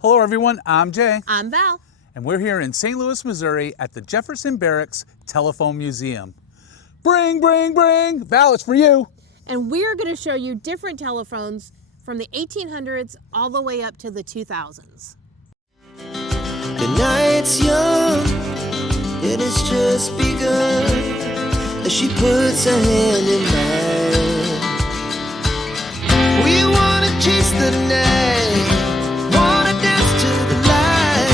Hello everyone, I'm Jay. I'm Val. And we're here in St. Louis, Missouri at the Jefferson Barracks Telephone Museum. Bring! Val, it's for you. And we're going to show you different telephones from the 1800s all the way up to the 2000s. The night's young, it has just begun, as she puts her hand in mine. We wanna chase the night, wanna dance to the light,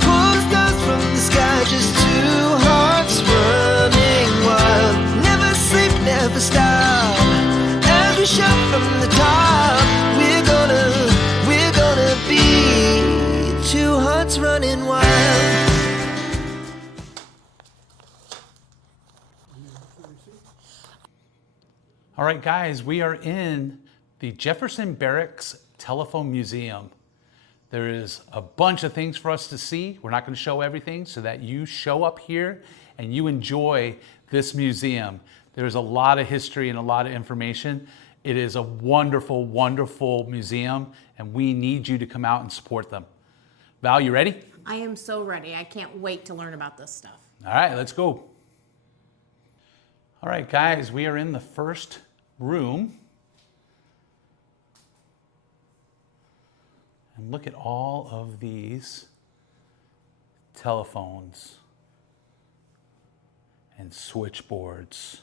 pull the stars from the sky, just two hearts running wild. Never sleep, never stop, as we shout from the top. We're gonna be two hearts running wild. All right, guys, we are in the Jefferson Barracks Telephone Museum. There is a bunch of things for us to see. We're not going to show everything so that you show up here and you enjoy this museum. There's a lot of history and a lot of information. It is a wonderful, wonderful museum, and we need you to come out and support them. Val, you ready? I am so ready. I can't wait to learn about this stuff. All right, let's go. All right, guys, we are in the first room. And look at all of these telephones and switchboards.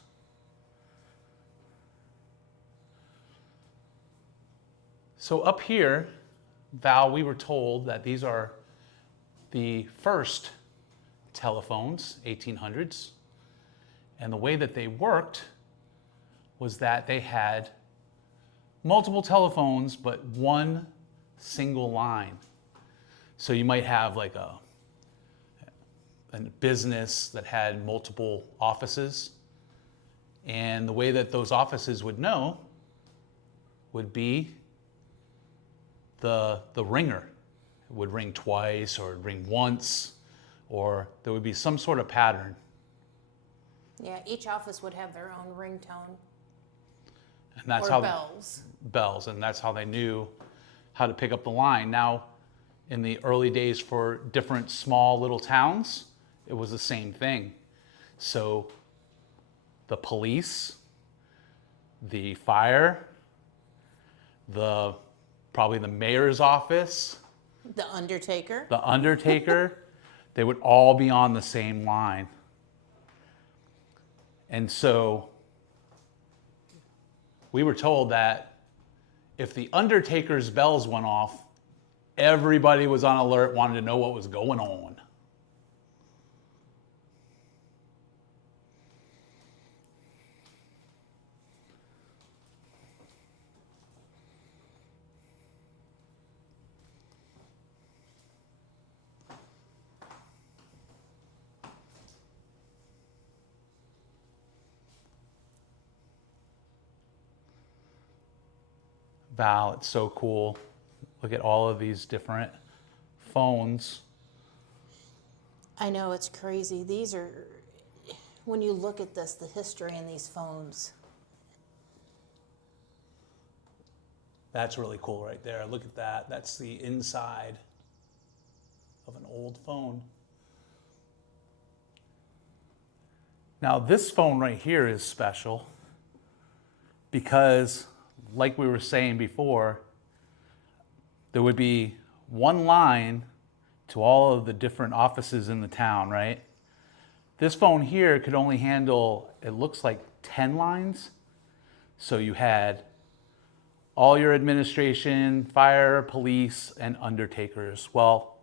So up here, Val, we were told that these are the first telephones, 1800s. And the way that they worked was that they had multiple telephones, but one single line. So you might have like a business that had multiple offices. And the way that those offices would know would be the ringer. It would ring twice or ring once, or there would be some sort of pattern. Yeah, each office would have their own ringtone. And that's or how bells, and that's how they knew how to pick up the line. Now, in the early days for different small little towns, it was the same thing. So the police, the fire, probably the mayor's office, the undertaker, they would all be on the same line. And so we were told that if the undertaker's bells went off, everybody was on alert, wanted to know what was going on. Val, it's so cool. Look at all of these different phones. I know, it's crazy. These are, when you look at this, the history in these phones. That's really cool right there. Look at that. That's the inside of an old phone. Now this phone right here is special because, like we were saying before, there would be one line to all of the different offices in the town, right? This phone here could only handle, it looks like 10 lines. So you had all your administration, fire, police, and undertakers. Well,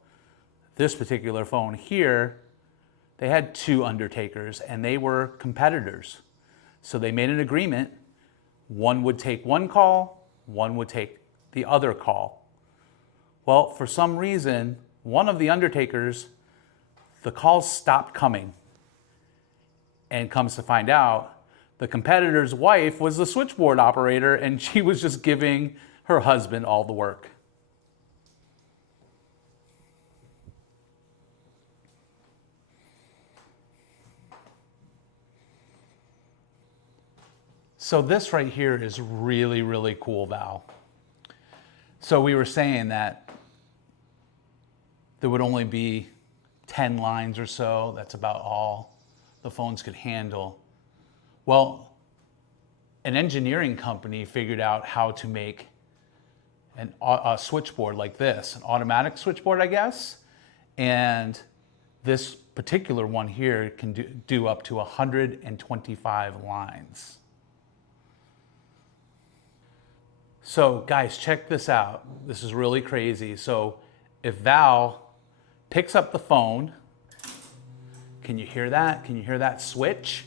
this particular phone here, they had two undertakers and they were competitors. So they made an agreement. One would take one call, one would take the other call. Well, for some reason, one of the undertakers, the calls stopped coming. And comes to find out, the competitor's wife was the switchboard operator and she was just giving her husband all the work. So this right here is really, really cool, Val. So we were saying that there would only be 10 lines or so. That's about all the phones could handle. Well, an engineering company figured out how to make a switchboard like this, an automatic switchboard, I guess. And this particular one here can do up to 125 lines. So guys, check this out. This is really crazy. So if Val picks up the phone, can you hear that? Can you hear that switch?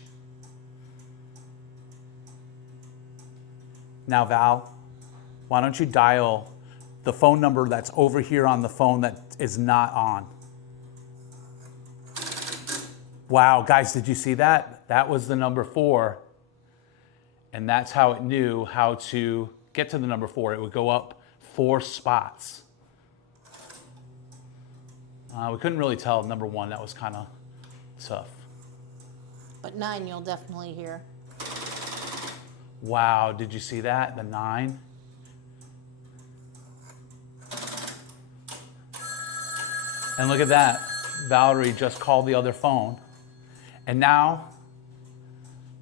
Now Val, why don't you dial the phone number that's over here on the phone that is not on? Wow, guys, did you see that? That was the number 4. And that's how it knew how to get to the number 4. It would go up 4 spots. We couldn't really tell number 1. That was kind of tough. But 9 you'll definitely hear. Wow, did you see that? The 9? And look at that. Valerie just called the other phone. And now,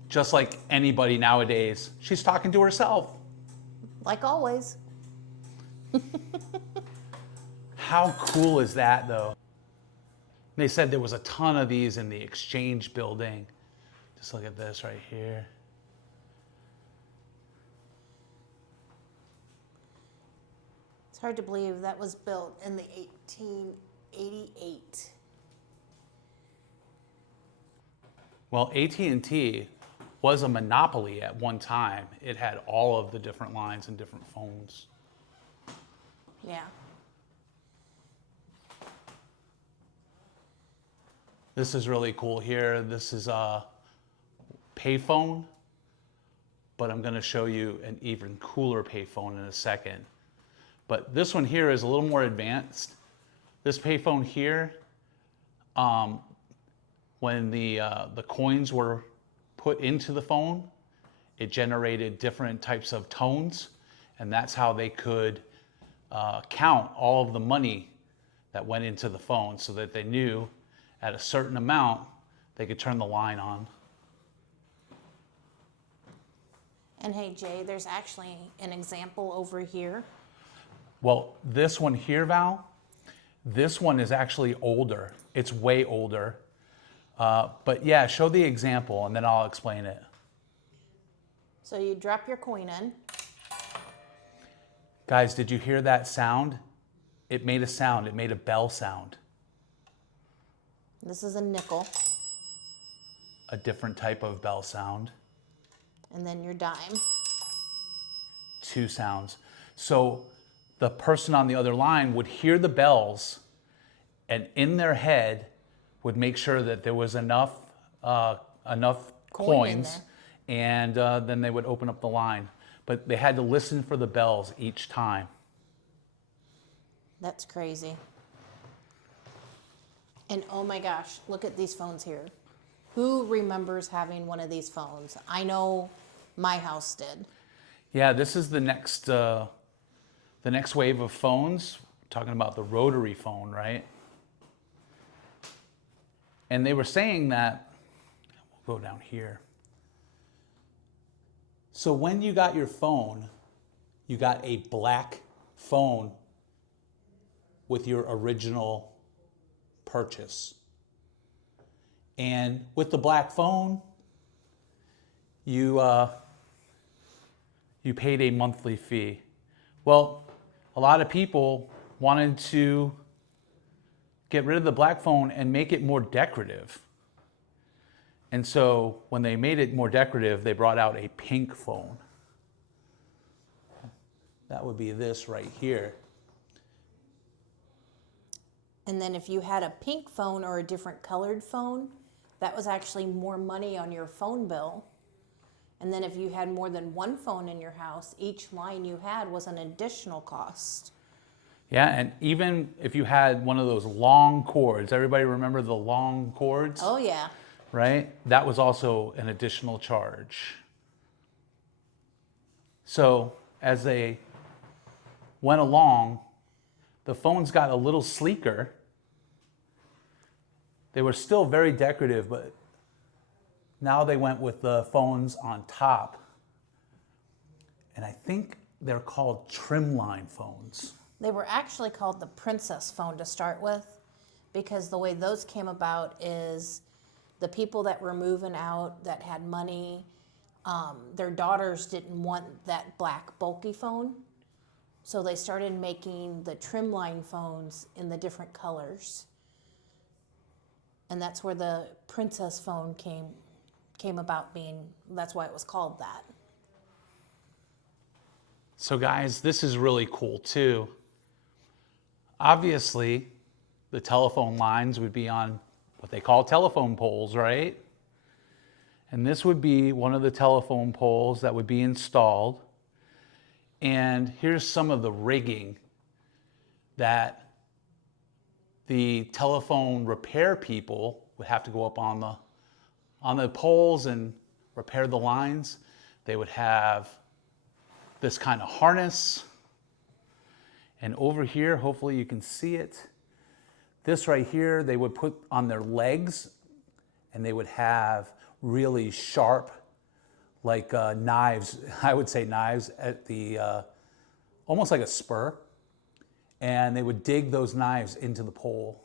just like anybody nowadays, she's talking to herself. Like always. How cool is that, though? They said there was a ton of these in the Exchange building. Just look at this right here. It's hard to believe that was built in the 1888. Well, AT&T was a monopoly at one time. It had all of the different lines and different phones. Yeah. This is really cool here. This is a payphone, but I'm going to show you an even cooler payphone in a second. But this one here is a little more advanced. This payphone here, when the coins were put into the phone, it generated different types of tones, and that's how they could count all of the money that went into the phone, so that they knew at a certain amount they could turn the line on. And hey, Jay, there's actually an example over here. Well, this one here, Val, this one is actually older. It's way older. But yeah, show the example and then I'll explain it. So you drop your coin in. Guys, did you hear that sound? It made a sound. It made a bell sound. This is a nickel. A different type of bell sound. And then your dime. 2 sounds. So the person on the other line would hear the bells and in their head would make sure that there was enough coins, and then they would open up the line. But they had to listen for the bells each time. That's crazy. And oh my gosh, look at these phones here. Who remembers having one of these phones? I know my house did. Yeah, this is the next wave of phones. We're talking about the rotary phone, right? And they were saying that, we'll go down here. So when you got your phone, you got a black phone with your original purchase. And with the black phone, you paid a monthly fee. Well, a lot of people wanted to get rid of the black phone and make it more decorative. And so when they made it more decorative, they brought out a pink phone. That would be this right here. And then if you had a pink phone or a different colored phone, that was actually more money on your phone bill. And then if you had more than one phone in your house, each line you had was an additional cost. Yeah, and even if you had one of those long cords, everybody remember the long cords? Oh yeah. Right? That was also an additional charge. So as they went along, the phones got a little sleeker, They were still very decorative, but now they went with the phones on top. And I think they're called trimline phones. They were actually called the Princess phone to start with, because the way those came about is the people that were moving out that had money, their daughters didn't want that black bulky phone. So they started making the trimline phones in the different colors. And that's where the Princess phone came about being, that's why it was called that. So guys, this is really cool too. Obviously, the telephone lines would be on what they call telephone poles, right? And this would be one of the telephone poles that would be installed. And here's some of the rigging that the telephone repair people would have to go up on the poles and repair the lines. They would have this kind of harness. And over here, hopefully you can see it. This right here, they would put on their legs, and they would have really sharp, like knives, I would say knives at the, almost like a spur. And they would dig those knives into the pole.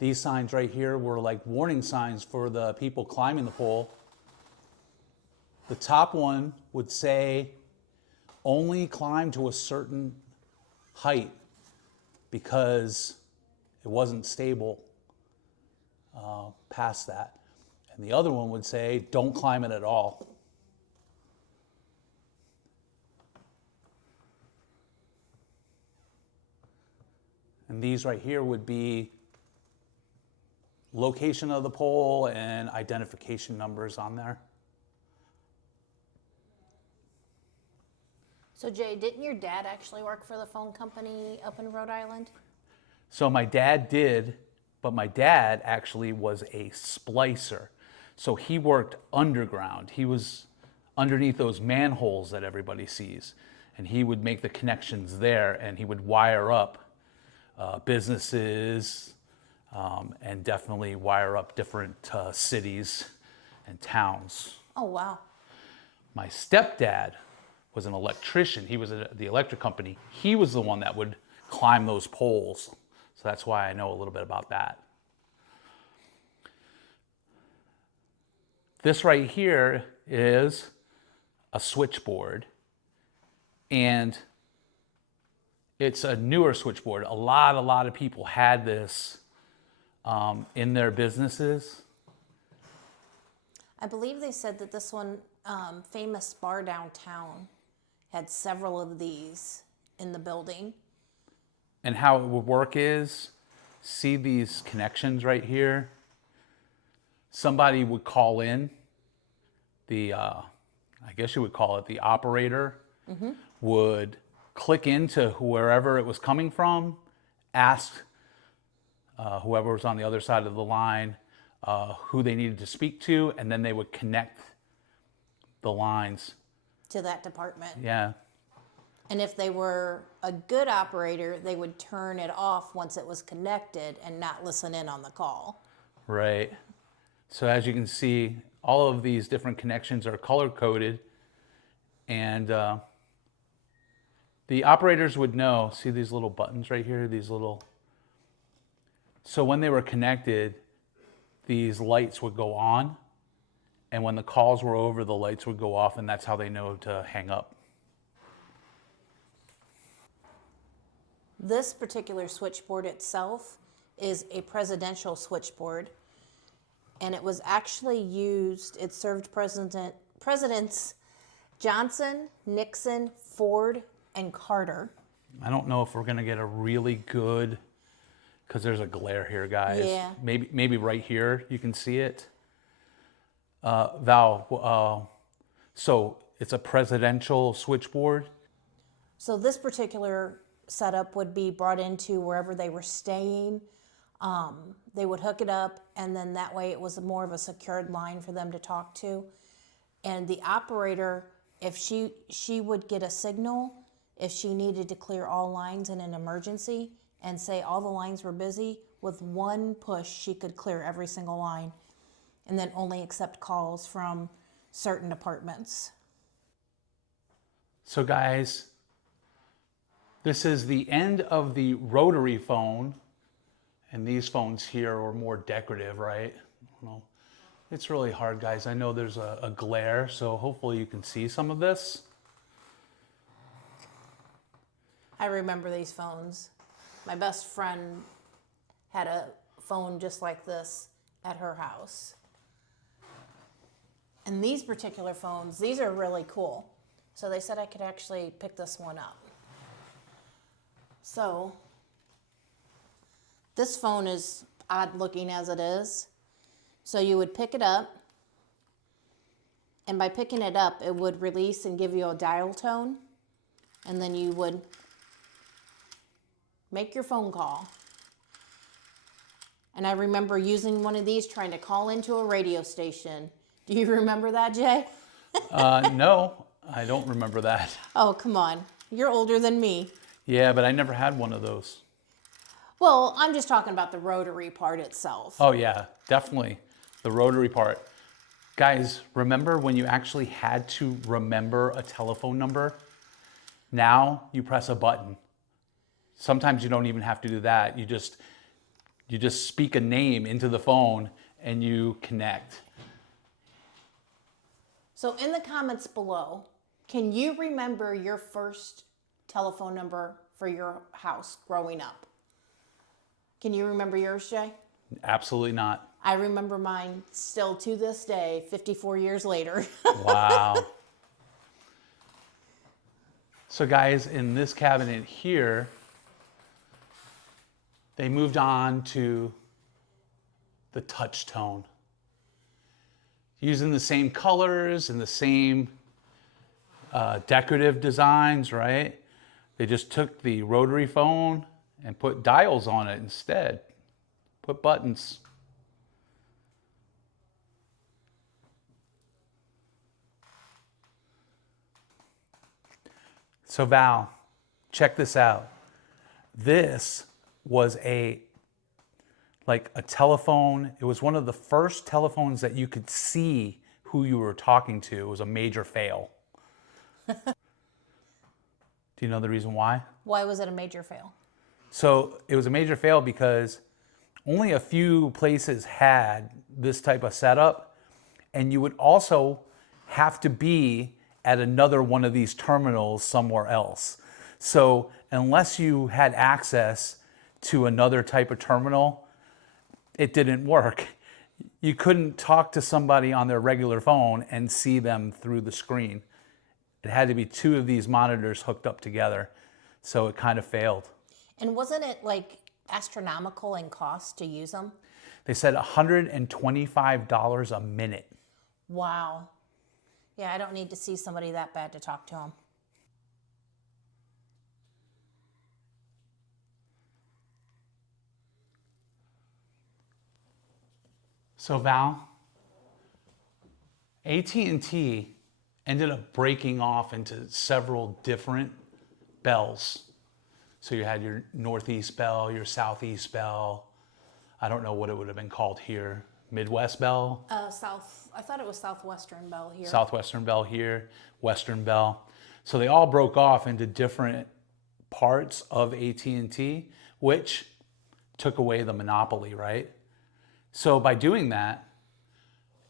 These signs right here were like warning signs for the people climbing the pole. The top one would say, only climb to a certain height, because it wasn't stable past that. And the other one would say, don't climb it at all. And these right here would be location of the pole and identification numbers on there. So Jay, didn't your dad actually work for the phone company up in Rhode Island? So my dad did, but my dad actually was a splicer. So he worked underground. He was underneath those manholes that everybody sees. And he would make the connections there, and he would wire up businesses, and definitely wire up different cities and towns. Oh, wow. My stepdad was an electrician. He was at the electric company. He was the one that would climb those poles. So that's why I know a little bit about that. This right here is a switchboard, and it's a newer switchboard. A lot of people had this in their businesses. I believe they said that this one, famous bar downtown, had several of these in the building. And how it would work is, see these connections right here? Somebody would call in, the, I guess you would call it the operator, would click into wherever it was coming from, ask whoever was on the other side of the line who they needed to speak to, and then they would connect the lines. To that department. Yeah. And if they were a good operator, they would turn it off once it was connected and not listen in on the call. Right. So as you can see, all of these different connections are color-coded, and the operators would know. See these little buttons right here? These little... So when they were connected, these lights would go on, and when the calls were over, the lights would go off, and that's how they know to hang up. This particular switchboard itself is a presidential switchboard, and it was actually used, it served Presidents Johnson, Nixon, Ford, and Carter. I don't know if we're gonna get a really good, because there's a glare here, guys. Yeah. Maybe right here you can see it. Val, so it's a presidential switchboard. So this particular setup would be brought into wherever they were staying. They would hook it up, and then that way it was more of a secured line for them to talk to. And the operator if she would get a signal if she needed to clear all lines in an emergency and say all the lines were busy. With one push, she could clear every single line and then only accept calls from certain departments. So guys, this is the end of the rotary phone. And these phones here are more decorative, right? Well, it's really hard, guys. I know there's a glare, so hopefully you can see some of this. I remember these phones. My best friend had a phone just like this at her house. And these particular phones, these are really cool. So they said I could actually pick this one up. So this phone is odd looking as it is. So you would pick it up, and by picking it up, it would release and give you a dial tone, and then you would make your phone call. And I remember using one of these trying to call into a radio station. Do you remember that, Jay? No, I don't remember that. Oh, come on. You're older than me. Yeah, but I never had one of those. Well, I'm just talking about the rotary part itself. Oh yeah, definitely. The rotary part. Guys, remember when you actually had to remember a telephone number? Now you press a button. Sometimes you don't even have to do that. You just speak a name into the phone and you connect. So in the comments below, can you remember your first telephone number for your house growing up? Can you remember yours, Jay? Absolutely not. I remember mine still to this day, 54 years later. Wow. So guys, in this cabinet here, they moved on to the touch tone. Using the same colors and the same decorative designs, right? They just took the rotary phone and put dials on it instead. Put buttons. So Val, check this out. This was a telephone. It was one of the first telephones that you could see who you were talking to. It was a major fail. Do you know the reason why? Why was it a major fail? So it was a major fail because only a few places had this type of setup, and you would also have to be at another one of these terminals somewhere else. So unless you had access to another type of terminal, it didn't work. You couldn't talk to somebody on their regular phone and see them through the screen. It had to be two of these monitors hooked up together. So it kind of failed. And wasn't it like astronomical in cost to use them? They said $125 a minute. Wow. Yeah, I don't need to see somebody that bad to talk to them. So Val, AT&T ended up breaking off into several different bells. So you had your Northeast bell, your Southeast bell. I don't know what it would have been called here. Midwest bell? I thought it was Southwestern Bell here. Southwestern bell here, Western bell. So they all broke off into different parts of AT&T, which took away the monopoly, right? So by doing that,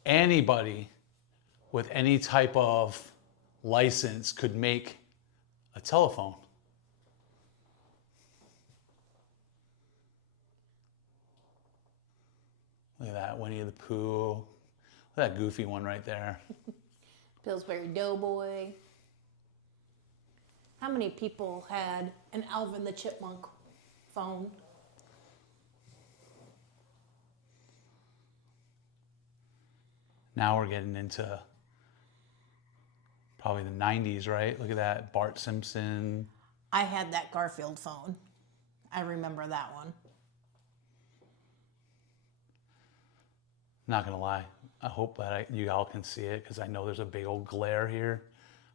anybody with any type of license could make a telephone. Look at that, Winnie the Pooh. Look at that goofy one right there. Pillsbury Doughboy. How many people had an Alvin the Chipmunk phone? Now we're getting into probably the 90s, right? Look at that, Bart Simpson. I had that Garfield phone. I remember that one. Not gonna lie, I hope that you all can see it because I know there's a big old glare here.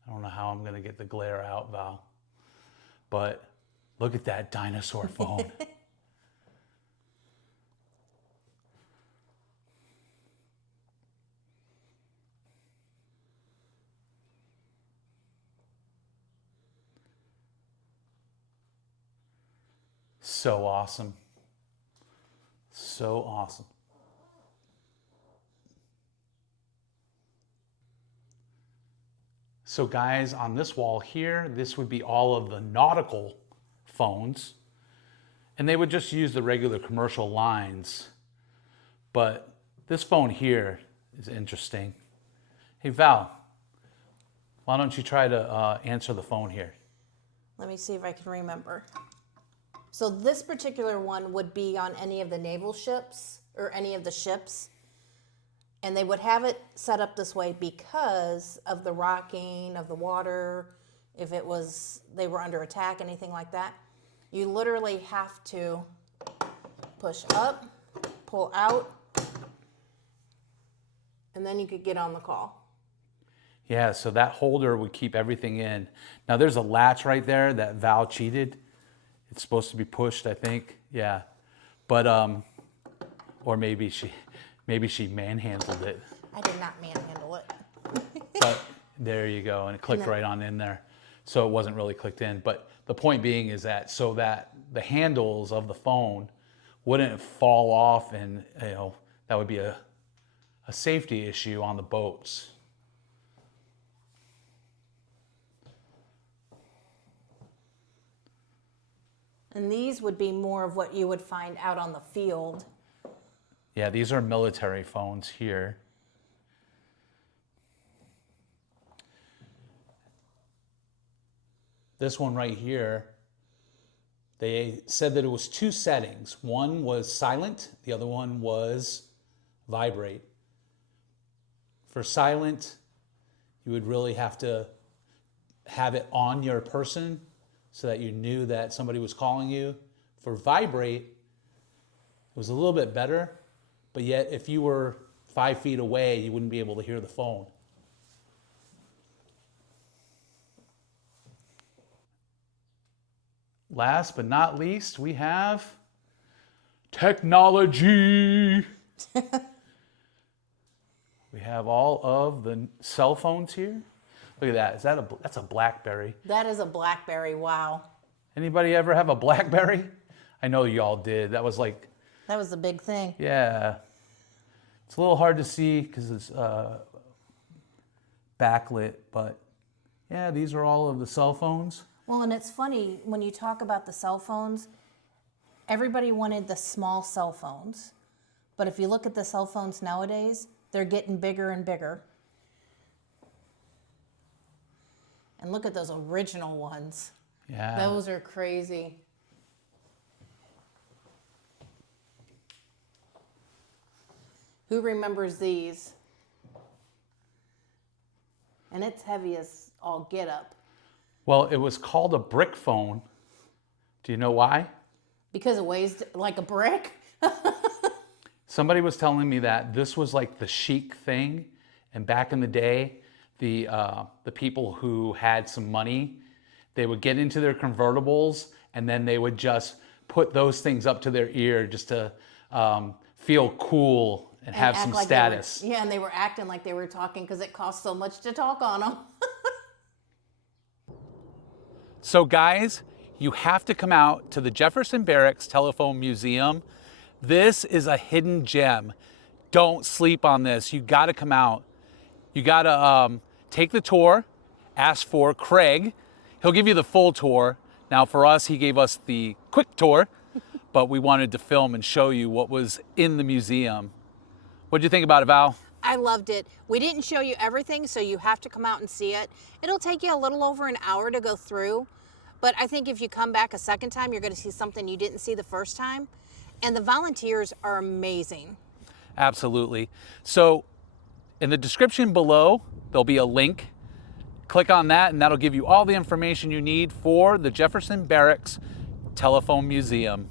I don't know how I'm gonna get the glare out, Val. But look at that dinosaur phone. So awesome. So awesome. So guys, on this wall here, this would be all of the nautical phones. And they would just use the regular commercial lines. But this phone here is interesting. Hey Val, why don't you try to answer the phone here? Let me see if I can remember. So this particular one would be on any of the naval ships or any of the ships. And they would have it set up this way because of the rocking of the water, if it was, they were under attack, anything like that. You literally have to push up, pull out, and then you could get on the call. Yeah, so that holder would keep everything in. Now there's a latch right there that Val cheated. It's supposed to be pushed, I think. Yeah, but or maybe she manhandled it. I did not manhandle it. But there you go, and it clicked right on in there. So it wasn't really clicked in. But the point being is that so that the handles of the phone wouldn't fall off, and that would be a safety issue on the boats. And these would be more of what you would find out on the field. Yeah, these are military phones here. This one right here, they said that it was 2 settings. One was silent, the other one was vibrate. For silent, you would really have to have it on your person so that you knew that somebody was calling you. For vibrate, it was a little bit better, but yet if you were 5 feet away, you wouldn't be able to hear the phone. Last but not least, we have technology. We have all of the cell phones here. Look at that. That's a BlackBerry. That is a BlackBerry, wow. Anybody ever have a BlackBerry? I know y'all did. That was the big thing. Yeah. It's a little hard to see because it's backlit, but yeah, these are all of the cell phones. Well, and it's funny, when you talk about the cell phones, everybody wanted the small cell phones. But if you look at the cell phones nowadays, they're getting bigger and bigger. And look at those original ones. Yeah. Those are crazy. Who remembers these? And it's heavy as all get up. Well, it was called a brick phone. Do you know why? Because it weighs like a brick? Somebody was telling me that this was like the chic thing, and back in the day, the people who had some money, they would get into their convertibles, and then they would just put those things up to their ear just to feel cool and have some status. And they were acting like they were talking because it cost so much to talk on them. So guys, you have to come out to the Jefferson Barracks Telephone Museum. This is a hidden gem. Don't sleep on this. You got to come out. You got to take the tour, ask for Craig. He'll give you the full tour. Now for us, he gave us the quick tour, but we wanted to film and show you what was in the museum. What'd you think about it, Val? I loved it. We didn't show you everything, so you have to come out and see it. It'll take you a little over an hour to go through, but I think if you come back a second time, you're going to see something you didn't see the first time. And the volunteers are amazing. Absolutely. So in the description below, there'll be a link. Click on that, and that'll give you all the information you need for the Jefferson Barracks Telephone Museum.